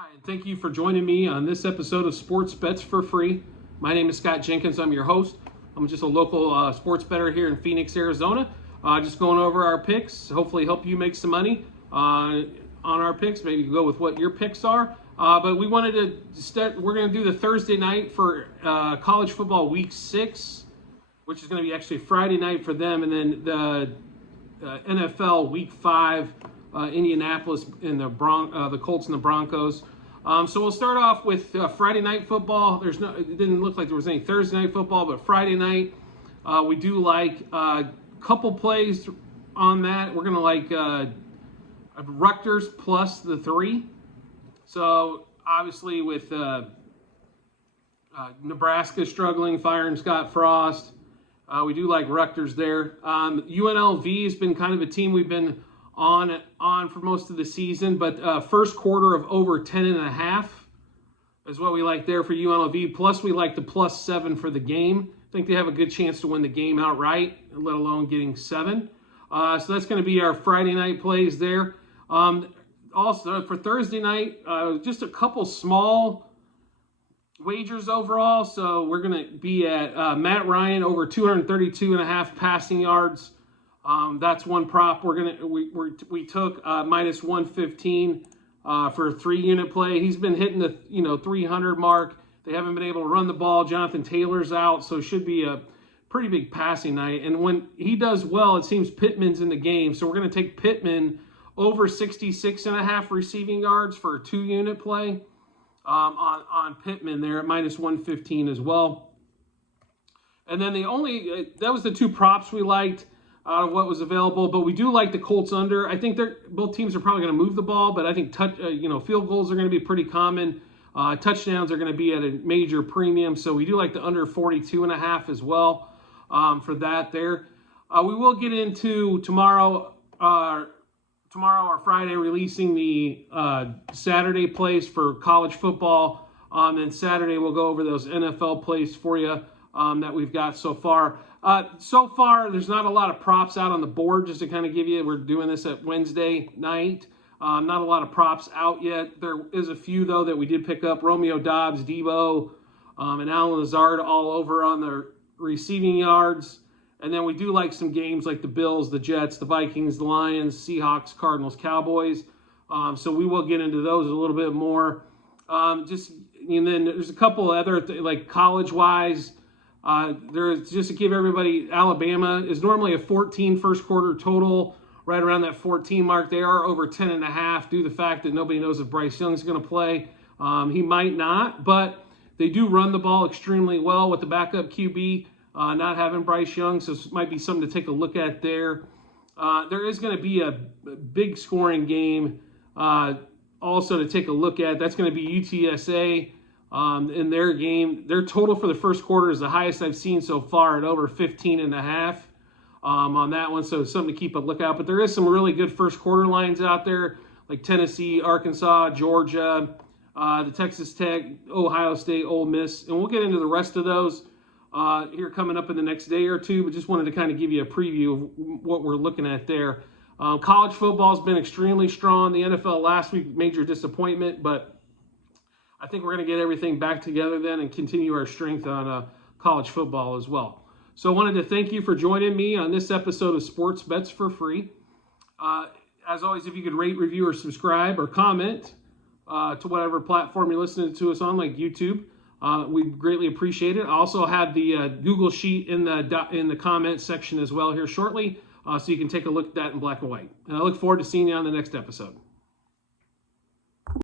Hi, and thank you for joining me on this episode of Sports Bets for Free. My name is Scott Jenkins. I'm your host. I'm just a local sports bettor here in Phoenix, Arizona. Just going over our picks, hopefully help you make some money on our picks. Maybe go with what your picks are. But we wanted to start, we're going to do the Thursday night for college football week 6, which is going to be actually Friday night for them, and then the NFL week 5. Indianapolis and the Colts and the Broncos. So we'll start off with Friday night football. It didn't look like there was any Thursday night football, but Friday night we do like a couple plays on that. We're gonna like Rutgers plus the 3. So obviously with Nebraska struggling, firing Scott Frost, we do like Rutgers there. UNLV has been kind of a team we've been on for most of the season, but first quarter of over 10.5 is what we like there for UNLV. Plus, we like the +7 for the game. I think they have a good chance to win the game outright, let alone getting 7. So that's going to be our Friday night plays there. Also, for Thursday night, just a couple small wagers overall. So we're going to be at Matt Ryan over 232.5 passing yards. That's one prop we took minus 115 for a 3-unit play. He's been hitting the 300 mark. They haven't been able to run the ball. Jonathan Taylor's out, so it should be a pretty big passing night. And when he does well, it seems Pittman's in the game. So we're going to take Pittman over 66.5 receiving yards for a 2-unit play on Pittman there at minus 115 as well. And then that was the 2 props we liked out of what was available, but we do like the Colts under. I think both teams are probably going to move the ball, but I think field goals are going to be pretty common. Touchdowns are going to be at a major premium, so we do like the under 42.5 as well for that there. We will get into tomorrow or Friday releasing the Saturday plays for college football. And Saturday we'll go over those NFL plays for you that we've got so far. So far, there's not a lot of props out on the board, just to kind of give you, we're doing this at Wednesday night. Not a lot of props out yet. There is a few, though, that we did pick up. Romeo Doubs, Debo, and Allen Lazard all over on the receiving yards. And then we do like some games like the Bills, the Jets, the Vikings, the Lions, Seahawks, Cardinals, Cowboys. So we will get into those a little bit more. And then there's a couple other, like college-wise, there's just to give everybody, Alabama is normally a 14 first quarter total, right around that 14 mark. They are over 10.5 due to the fact that nobody knows if Bryce Young's going to play. He might not, but they do run the ball extremely well with the backup QB not having Bryce Young, so this might be something to take a look at there. There is going to be a big scoring game also to take a look at. That's going to be UTSA. In their game, their total for the first quarter is the highest I've seen so far at over 15.5 on that one. So something to keep a lookout. But there is some really good first quarter lines out there, like Tennessee, Arkansas, Georgia, the Texas Tech, Ohio State, Ole Miss. And we'll get into the rest of those here coming up in the next day or two. But just wanted to kind of give you a preview of what we're looking at there. College football has been extremely strong. The NFL last week, major disappointment, but I think we're going to get everything back together then and continue our strength on college football as well. So I wanted to thank you for joining me on this episode of Sports Bets for Free. As always, if you could rate, review, or subscribe or comment to whatever platform you're listening to us on, like YouTube, we greatly appreciate it. I also have the Google Sheet in the comment section as well here shortly, so you can take a look at that in black and white. And I look forward to seeing you on the next episode.